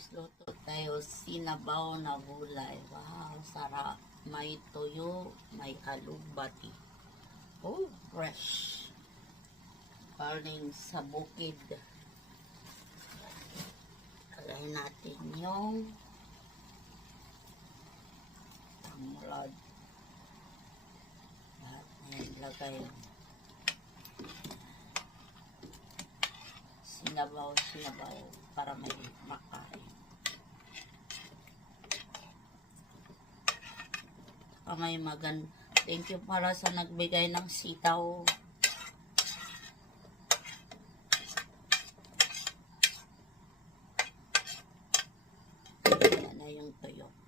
guys, luto tayo sinabaw na gulay. Wow, sarap. May tuyo, may alugbati. Oh, fresh. Galing sa bukid. Lagay natin yung tanglad. Lahat na yan lagay. Sinabaw para may makain. May thank you para sa nagbigay ng sitaw. Yan na yung tuyo.